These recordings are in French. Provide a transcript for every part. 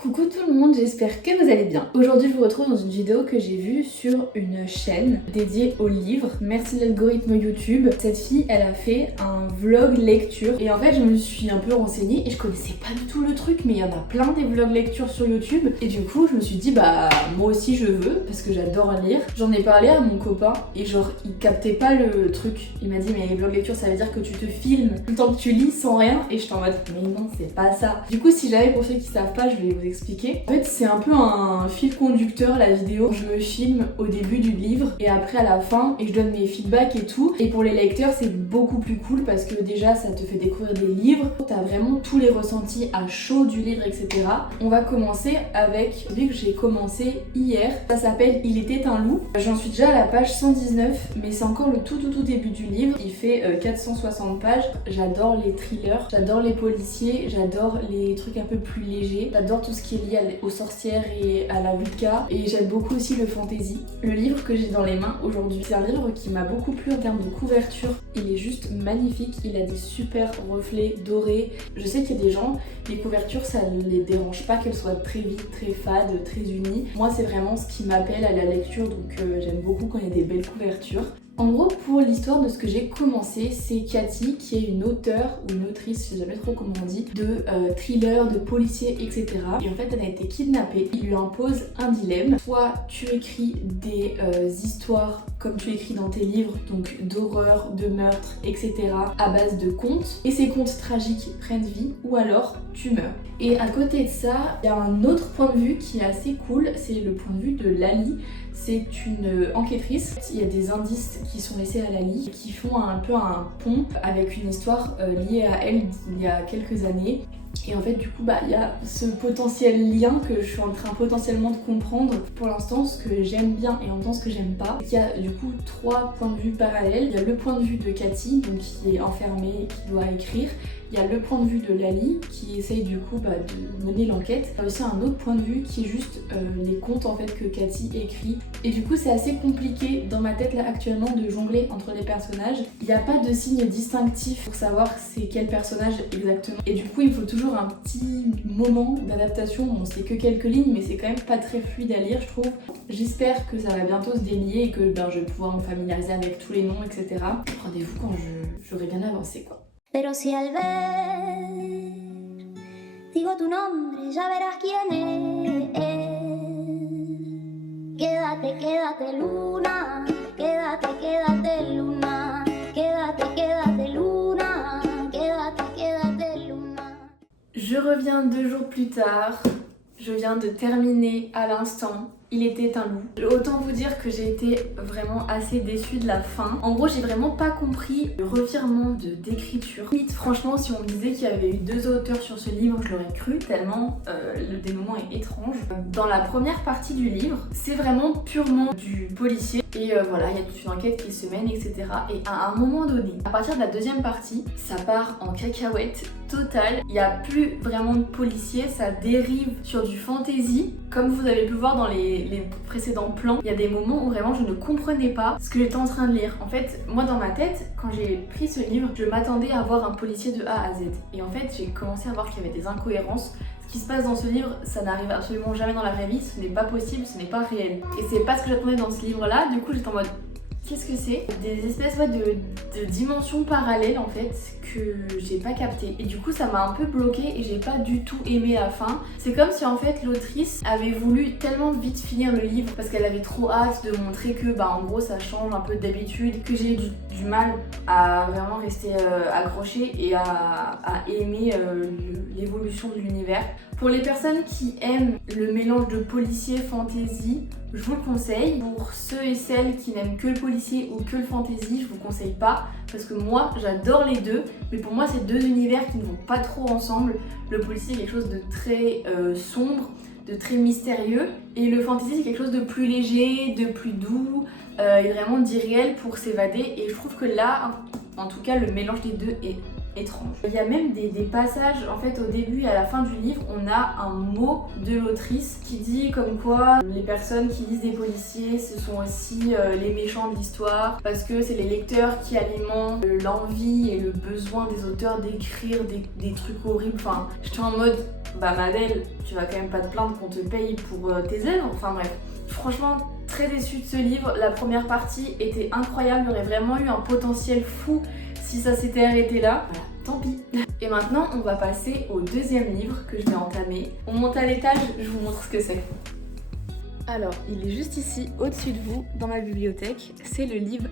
Coucou tout le monde, j'espère que vous allez bien. Aujourd'hui je vous retrouve dans une vidéo que j'ai vue sur une chaîne dédiée aux livres. Merci l'algorithme YouTube. Cette fille elle a fait un vlog lecture et en fait je me suis un peu renseignée et je connaissais pas du tout le truc, mais il y en a plein des vlogs lecture sur YouTube et du coup je me suis dit bah moi aussi je veux parce que j'adore lire. J'en ai parlé à mon copain et genre il captait pas le truc. Il m'a dit mais vlog lecture ça veut dire que tu te filmes tout le temps que tu lis sans rien et je suis en mode mais non c'est pas ça. Du coup si jamais pour ceux qui savent pas je vais vous expliquer. En fait c'est un peu un fil conducteur la vidéo. Je me filme au début du livre et après à la fin et je donne mes feedbacks et tout. Et pour les lecteurs c'est beaucoup plus cool parce que déjà ça te fait découvrir des livres. T'as vraiment tous les ressentis à chaud du livre etc. On va commencer avec celui que j'ai commencé hier. Ça s'appelle Il était un loup. J'en suis déjà à la page 119 mais c'est encore le tout début du livre. Il fait 460 pages. J'adore les thrillers, j'adore les policiers, j'adore les trucs un peu plus légers. J'adore tout ce qui est lié aux sorcières et à la Wicca et j'aime beaucoup aussi le fantasy. Le livre que j'ai dans les mains aujourd'hui, c'est un livre qui m'a beaucoup plu en termes de couverture. Il est juste magnifique, il a des super reflets dorés. Je sais qu'il y a des gens, les couvertures ça ne les dérange pas qu'elles soient très vides, très fades, très unies. Moi c'est vraiment ce qui m'appelle à la lecture donc j'aime beaucoup quand il y a des belles couvertures. En gros, pour l'histoire de ce que j'ai commencé, c'est Cathy qui est une auteure ou une autrice, je sais jamais trop comment on dit, de thrillers, de policiers, etc. Et en fait, elle a été kidnappée. Il lui impose un dilemme. Soit tu écris des histoires comme tu écris dans tes livres, donc d'horreur, de meurtre, etc. à base de contes. Et ces contes tragiques prennent vie, ou alors tu meurs. Et à côté de ça, il y a un autre point de vue qui est assez cool, c'est le point de vue de Lali. C'est une enquêtrice. Il y a des indices qui sont laissés à Lali qui font un peu un pont avec une histoire liée à elle il y a quelques années. Et en fait du coup il y a ce potentiel lien que je suis en train potentiellement de comprendre pour l'instant, ce que j'aime bien et en même temps ce que j'aime pas. Il y a du coup trois points de vue parallèles. Il y a le point de vue de Cathy donc qui est enfermée et qui doit écrire. Il y a le point de vue de Lali qui essaye du coup de mener l'enquête. Il y a aussi un autre point de vue qui est juste les contes en fait que Cathy écrit. Et du coup c'est assez compliqué dans ma tête là actuellement de jongler entre les personnages. Il n'y a pas de signe distinctif pour savoir c'est quel personnage exactement. Et du coup il faut toujours un petit moment d'adaptation. On sait que quelques lignes mais c'est quand même pas très fluide à lire je trouve. J'espère que ça va bientôt se délier et que je vais pouvoir me familiariser avec tous les noms etc. Rendez-vous quand j'aurai bien avancé quoi. Pero si al ver digo tu nombre ya verás quién es. Quédate, quédate luna, quédate, quédate luna, quédate, quédate luna, quédate, quédate luna. Je reviens 2 jours plus tard, je viens de terminer à l'instant. Il était un loup. Autant vous dire que j'ai été vraiment assez déçue de la fin. En gros, j'ai vraiment pas compris le revirement d'écriture. Franchement, si on me disait qu'il y avait eu 2 auteurs sur ce livre, je l'aurais cru tellement le dénouement est étrange. Dans la première partie du livre, c'est vraiment purement du policier. Et voilà, il y a toute une enquête qui se mène, etc. Et à un moment donné, à partir de la deuxième partie, ça part en cacahuète totale. Il n'y a plus vraiment de policier, ça dérive sur du fantasy. Comme vous avez pu voir dans les précédents plans, il y a des moments où vraiment je ne comprenais pas ce que j'étais en train de lire. En fait, moi dans ma tête, quand j'ai pris ce livre, je m'attendais à voir un policier de A à Z. Et en fait, j'ai commencé à voir qu'il y avait des incohérences. Ce qui se passe dans ce livre, ça n'arrive absolument jamais dans la vraie vie, ce n'est pas possible, ce n'est pas réel. Et c'est pas ce que j'attendais dans ce livre-là, du coup j'étais en mode... Qu'est-ce que c'est? Des espèces de dimensions parallèles en fait que j'ai pas capté. Et du coup ça m'a un peu bloquée et j'ai pas du tout aimé la fin. C'est comme si en fait l'autrice avait voulu tellement vite finir le livre parce qu'elle avait trop hâte de montrer que en gros ça change un peu d'habitude, que j'ai du mal à vraiment rester accrochée et à aimer l'évolution de l'univers. Pour les personnes qui aiment le mélange de policier fantasy, je vous le conseille. Pour ceux et celles qui n'aiment que le policier ou que le fantasy, je vous conseille pas parce que moi j'adore les deux, mais pour moi c'est 2 univers qui ne vont pas trop ensemble. Le policier est quelque chose de très sombre, de très mystérieux, et le fantasy c'est quelque chose de plus léger, de plus doux, et vraiment d'irréel pour s'évader. Et je trouve que là, en tout cas, le mélange des deux est étrange. Il y a même des passages, en fait au début et à la fin du livre, on a un mot de l'autrice qui dit comme quoi les personnes qui lisent des policiers, ce sont aussi les méchants de l'histoire, parce que c'est les lecteurs qui alimentent l'envie et le besoin des auteurs d'écrire des trucs horribles. Enfin, j'étais en mode bah Madel, tu vas quand même pas te plaindre qu'on te paye pour tes œuvres. Enfin bref, franchement très déçue de ce livre. La première partie était incroyable, il y aurait vraiment eu un potentiel fou si ça s'était arrêté là. Voilà, tant pis. Et maintenant on va passer au deuxième livre que je vais entamer. On monte à l'étage, je vous montre ce que c'est. Alors, il est juste ici, au-dessus de vous, dans ma bibliothèque. C'est le livre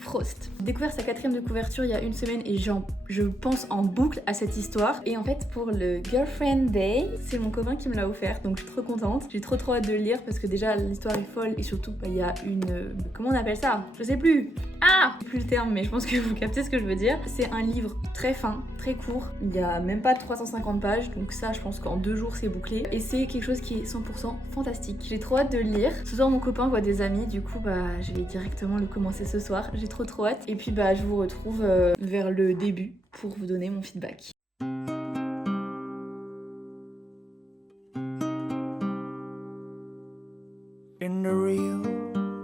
Frost. J'ai découvert sa 4e de couverture il y a une semaine et je pense en boucle à cette histoire. Et en fait, pour le Girlfriend Day, c'est mon copain qui me l'a offert, donc je suis trop contente. J'ai trop hâte de le lire parce que déjà l'histoire est folle et surtout il y a une... Comment on appelle ça? Je sais plus. Ah, plus le terme, mais je pense que vous captez ce que je veux dire. C'est un livre très fin, très court. Il y a même pas 350 pages, donc ça je pense qu'en 2 jours c'est bouclé. Et c'est quelque chose qui est 100% fantastique. J'ai trop hâte de le lire. Ce soir mon copain voit des amis, du coup bah je vais directement le commencer ce soir. J'ai trop hâte. Et puis bah je vous retrouve vers le début pour vous donner mon feedback. In the real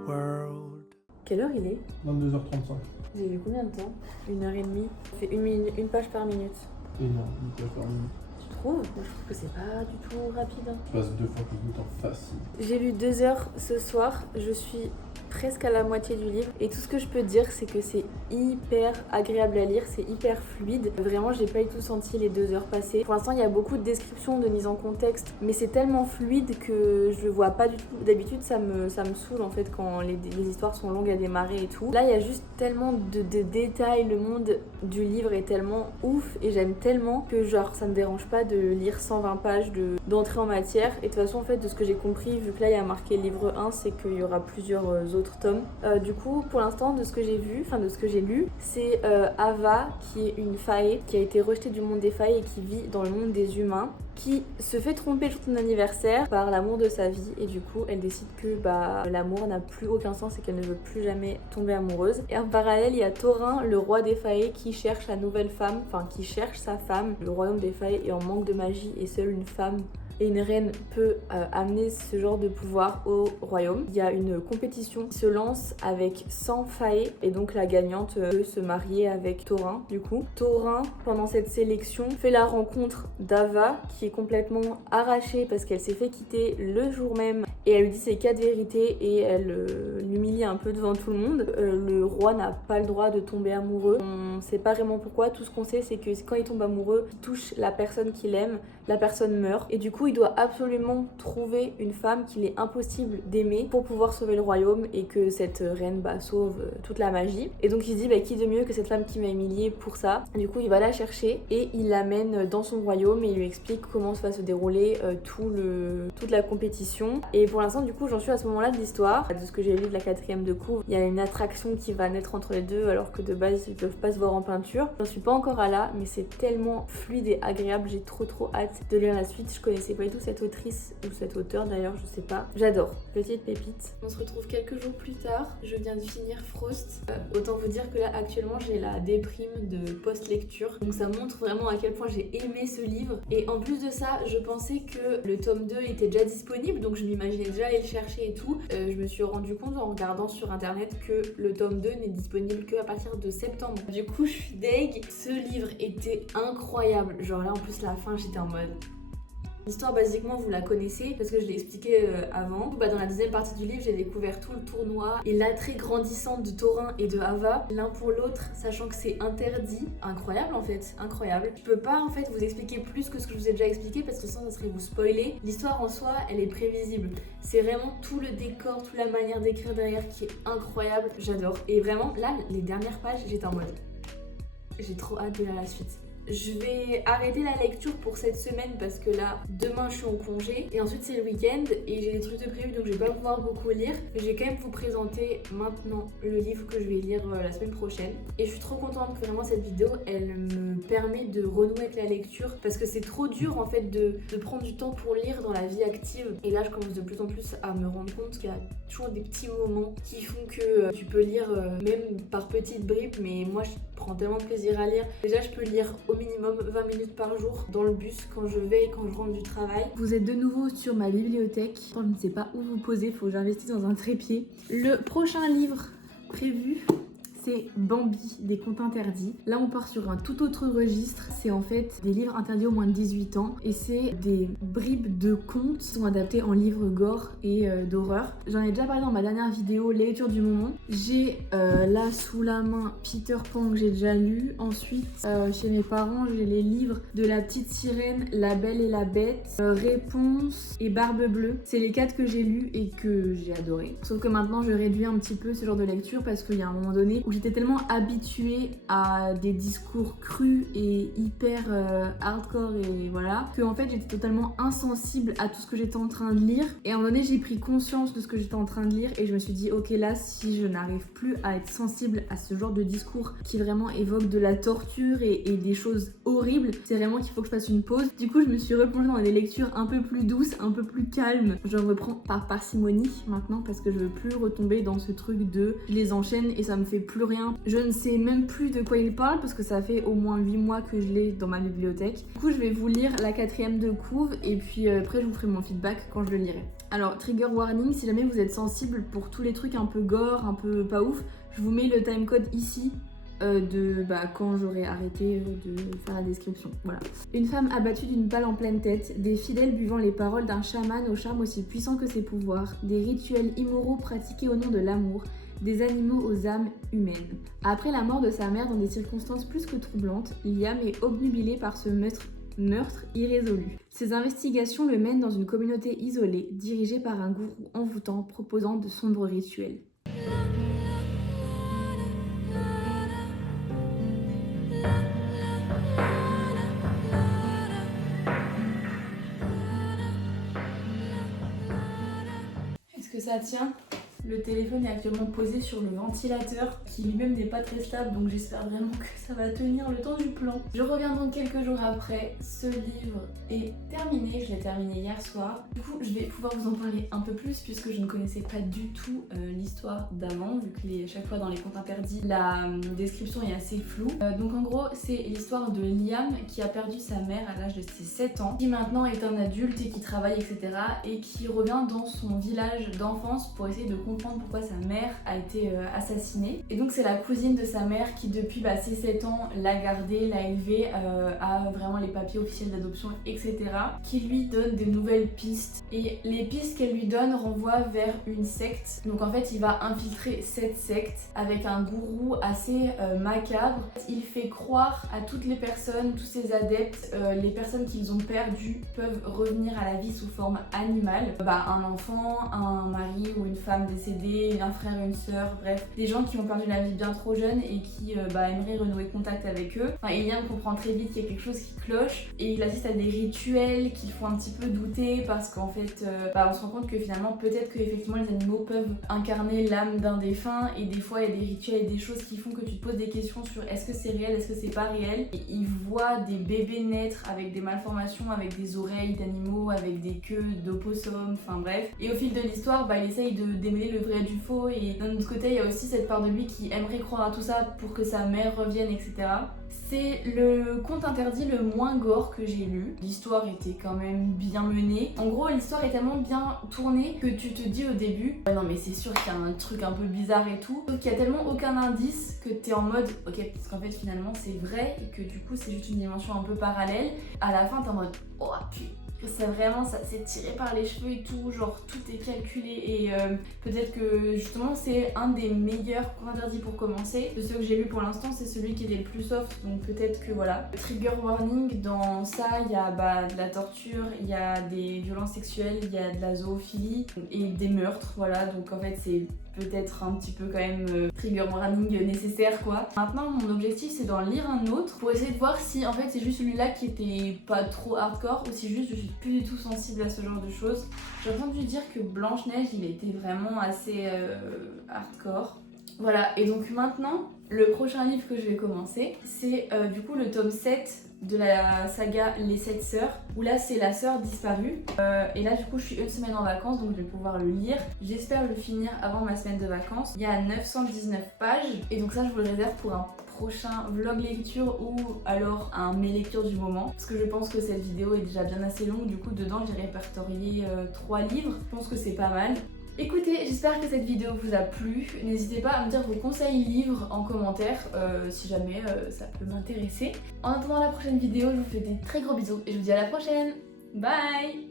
world. Quelle heure il est? 22h35. J'ai lu combien de temps? 1h30. C'est une page par minute. Énorme, une page par minute. Tu trouves? Moi je trouve que c'est pas du tout rapide. Tu passes 2 fois plus de temps facile. J'ai lu 2 heures ce soir. Je suis presque à la moitié du livre et tout ce que je peux dire c'est que c'est hyper agréable à lire, c'est hyper fluide. Vraiment j'ai pas du tout senti les 2 heures passer. Pour l'instant il y a beaucoup de descriptions, de mise en contexte, mais c'est tellement fluide que je le vois pas du tout. D'habitude ça me saoule en fait quand les histoires sont longues à démarrer et tout. Là il y a juste tellement de détails, le monde du livre est tellement ouf et j'aime tellement que genre ça me dérange pas de lire 120 pages d'entrée en matière. Et de toute façon en fait de ce que j'ai compris, vu que là il y a marqué livre 1, c'est qu'il y aura plusieurs autres tomes. Du coup pour l'instant de ce que j'ai vu, enfin de ce que j'ai lu, c'est Ava qui est une fae qui a été rejetée du monde des fae et qui vit dans le monde des humains, qui se fait tromper le jour de son anniversaire par l'amour de sa vie et du coup elle décide que bah l'amour n'a plus aucun sens et qu'elle ne veut plus jamais tomber amoureuse. Et en parallèle il y a Thorin, le roi des fae, qui cherche la nouvelle femme, enfin qui cherche sa femme. Le royaume des fae est en manque de magie et seule une femme et une reine peut amener ce genre de pouvoir au royaume. Il y a une compétition qui se lance avec 100 fae et donc la gagnante peut se marier avec Thorin. Du coup, Thorin, pendant cette sélection, fait la rencontre d'Ava qui est complètement arrachée parce qu'elle s'est fait quitter le jour même et elle lui dit ses 4 vérités et elle l'humilie un peu devant tout le monde. Le roi n'a pas le droit de tomber amoureux. On sait pas vraiment pourquoi. Tout ce qu'on sait c'est que quand il tombe amoureux, il touche la personne qu'il aime, la personne meurt et du coup il doit absolument trouver une femme qu'il est impossible d'aimer pour pouvoir sauver le royaume et que cette reine sauve toute la magie. Et donc il se dit qui de mieux que cette femme qui m'a humiliée pour ça. Du coup il va la chercher et il l'amène dans son royaume et il lui explique comment va se dérouler toute la compétition. Et pour l'instant du coup j'en suis à ce moment là de l'histoire. De ce que j'ai lu de la 4e de couvre, il y a une attraction qui va naître entre les deux alors que de base ils peuvent pas se voir en peinture. J'en suis pas encore à là mais c'est tellement fluide et agréable, j'ai trop hâte de lire la suite. Je connaissais pas du tout cette autrice ou cet auteur d'ailleurs, je sais pas. J'adore, petite pépite. On se retrouve quelques jours plus tard, je viens de finir Frost. Autant vous dire que là actuellement j'ai la déprime de post-lecture, donc ça montre vraiment à quel point j'ai aimé ce livre. Et en plus de ça, je pensais que le tome 2 était déjà disponible, donc je m'imaginais déjà aller le chercher et tout. Je me suis rendu compte en regardant sur internet que le tome 2 n'est disponible qu'à partir de septembre. Du coup je suis deg. Ce livre était incroyable, genre là en plus la fin j'étais en mode... L'histoire basiquement vous la connaissez parce que je l'ai expliqué avant. Dans la deuxième partie du livre j'ai découvert tout le tournoi et l'attrait grandissant de Thorin et de Ava l'un pour l'autre, sachant que c'est interdit. Incroyable en fait, incroyable. Je peux pas en fait vous expliquer plus que ce que je vous ai déjà expliqué parce que sinon ça serait vous spoiler. L'histoire en soi elle est prévisible. C'est vraiment tout le décor, toute la manière d'écrire derrière qui est incroyable. J'adore. Et vraiment là les dernières pages j'étais en mode j'ai trop hâte de lire la suite. Je vais arrêter la lecture pour cette semaine parce que là, demain je suis en congé et ensuite c'est le week-end et j'ai des trucs de prévu donc je vais pas pouvoir beaucoup lire. Mais je vais quand même vous présenter maintenant le livre que je vais lire la semaine prochaine. Et je suis trop contente que vraiment cette vidéo, elle me permet de renouer avec la lecture parce que c'est trop dur en fait de prendre du temps pour lire dans la vie active. Et là je commence de plus en plus à me rendre compte qu'il y a toujours des petits moments qui font que tu peux lire même par petites bribes, mais moi je prends tellement de plaisir à lire. Déjà je peux lire au minimum 20 minutes par jour dans le bus quand je vais et quand je rentre du travail. Vous êtes de nouveau sur ma bibliothèque. Je ne sais pas où vous poser, il faut que j'investisse dans un trépied. Le prochain livre prévu, c'est Bambi des contes interdits. Là on part sur un tout autre registre, c'est en fait des livres interdits aux moins de 18 ans et c'est des bribes de contes qui sont adaptés en livres gore et d'horreur. J'en ai déjà parlé dans ma dernière vidéo lecture du moment. J'ai là sous la main Peter Pan que j'ai déjà lu. Ensuite chez mes parents j'ai les livres de La Petite Sirène, La Belle et la Bête, Réponse et Barbe Bleue. C'est les 4 que j'ai lus et que j'ai adoré. Sauf que maintenant je réduis un petit peu ce genre de lecture parce qu'il y a un moment donné où j'étais tellement habituée à des discours crus et hyper hardcore et voilà, que en fait j'étais totalement insensible à tout ce que j'étais en train de lire. Et à un moment donné j'ai pris conscience de ce que j'étais en train de lire et je me suis dit ok, là si je n'arrive plus à être sensible à ce genre de discours qui vraiment évoque de la torture et des choses horribles, c'est vraiment qu'il faut que je fasse une pause. Du coup je me suis replongée dans des lectures un peu plus douces, un peu plus calmes. Je reprends par parcimonie maintenant parce que je veux plus retomber dans ce truc de je les enchaîne et ça me fait plus rien. Je ne sais même plus de quoi il parle parce que ça fait au moins 8 mois que je l'ai dans ma bibliothèque. Du coup je vais vous lire la 4e de couve et puis après je vous ferai mon feedback quand je le lirai. Alors trigger warning, si jamais vous êtes sensible pour tous les trucs un peu gore, un peu pas ouf, je vous mets le timecode ici de quand j'aurai arrêté de faire la description. Voilà. Une femme abattue d'une balle en pleine tête, des fidèles buvant les paroles d'un chaman au charme aussi puissant que ses pouvoirs, des rituels immoraux pratiqués au nom de l'amour, des animaux aux âmes humaines. Après la mort de sa mère dans des circonstances plus que troublantes, Liam est obnubilé par ce meurtre irrésolu. Ses investigations le mènent dans une communauté isolée, dirigée par un gourou envoûtant proposant de sombres rituels. Est-ce que ça tient ? Le téléphone est actuellement posé sur le ventilateur qui lui-même n'est pas très stable, donc j'espère vraiment que ça va tenir le temps du plan. Je reviens donc quelques jours après. Ce livre est terminé, je l'ai terminé hier soir. Du coup je vais pouvoir vous en parler un peu plus puisque je ne connaissais pas du tout l'histoire d'avant, vu que chaque fois dans les contes interdits la description est assez floue. Donc en gros c'est l'histoire de Liam qui a perdu sa mère à l'âge de ses 7 ans, qui maintenant est un adulte et qui travaille etc. et qui revient dans son village d'enfance pour essayer de comprendre pourquoi sa mère a été assassinée. Et donc c'est la cousine de sa mère qui depuis ses 7 ans l'a gardée, l'a élevée, a vraiment les papiers officiels d'adoption etc. qui lui donne des nouvelles pistes. Et les pistes qu'elle lui donne renvoient vers une secte. Donc en fait il va infiltrer cette secte avec un gourou assez macabre. Il fait croire à toutes les personnes, tous ses adeptes, les personnes qu'ils ont perdues peuvent revenir à la vie sous forme animale. Un enfant, un mari ou une femme décédée, un frère, une sœur, bref, des gens qui ont perdu la vie bien trop jeunes et qui aimeraient renouer contact avec eux. Eliam comprend très vite qu'il y a quelque chose qui cloche et il assiste à des rituels qui le font un petit peu douter parce qu'en fait on se rend compte que finalement peut-être que effectivement les animaux peuvent incarner l'âme d'un défunt et des fois il y a des rituels et des choses qui font que tu te poses des questions sur est-ce que c'est réel, est-ce que c'est pas réel. Et il voit des bébés naître avec des malformations, avec des oreilles d'animaux, avec des queues d'opossum, enfin bref. Et au fil de l'histoire il essaye de démêler le vrai du faux et d'un autre côté il y a aussi cette part de lui qui aimerait croire à tout ça pour que sa mère revienne etc. C'est le conte interdit le moins gore que j'ai lu. L'histoire était quand même bien menée. En gros l'histoire est tellement bien tournée que tu te dis au début non mais c'est sûr qu'il y a un truc un peu bizarre et tout, sauf qu'il y a tellement aucun indice que t'es en mode ok parce qu'en fait finalement c'est vrai et que du coup c'est juste une dimension un peu parallèle. À la fin t'es en mode oh putain, c'est vraiment ça s'est tiré par les cheveux et tout, genre tout est calculé et peut-être que justement c'est un des meilleurs contes interdits pour commencer. De ceux que j'ai lu pour l'instant c'est celui qui était le plus soft, donc peut-être que voilà. Trigger warning, dans ça il y a de la torture, il y a des violences sexuelles, il y a de la zoophilie et des meurtres, voilà, donc en fait c'est peut-être un petit peu quand même trigger warning nécessaire quoi. Maintenant mon objectif c'est d'en lire un autre pour essayer de voir si en fait c'est juste celui-là qui était pas trop hardcore ou si juste je suis plus du tout sensible à ce genre de choses. J'ai entendu dire que Blanche-Neige il était vraiment assez hardcore. Voilà, et donc maintenant le prochain livre que je vais commencer c'est du coup le tome 7 de la saga Les 7 sœurs, où là c'est la sœur disparue et là du coup je suis une semaine en vacances donc je vais pouvoir le lire. J'espère le finir avant ma semaine de vacances. Il y a 919 pages et donc ça je vous le réserve pour un prochain vlog lecture ou alors un mes lectures du moment parce que je pense que cette vidéo est déjà bien assez longue. Du coup dedans j'ai répertorié 3 livres, je pense que c'est pas mal. Écoutez, j'espère que cette vidéo vous a plu. N'hésitez pas à me dire vos conseils livres en commentaire si jamais ça peut m'intéresser. En attendant la prochaine vidéo, je vous fais des très gros bisous et je vous dis à la prochaine. Bye!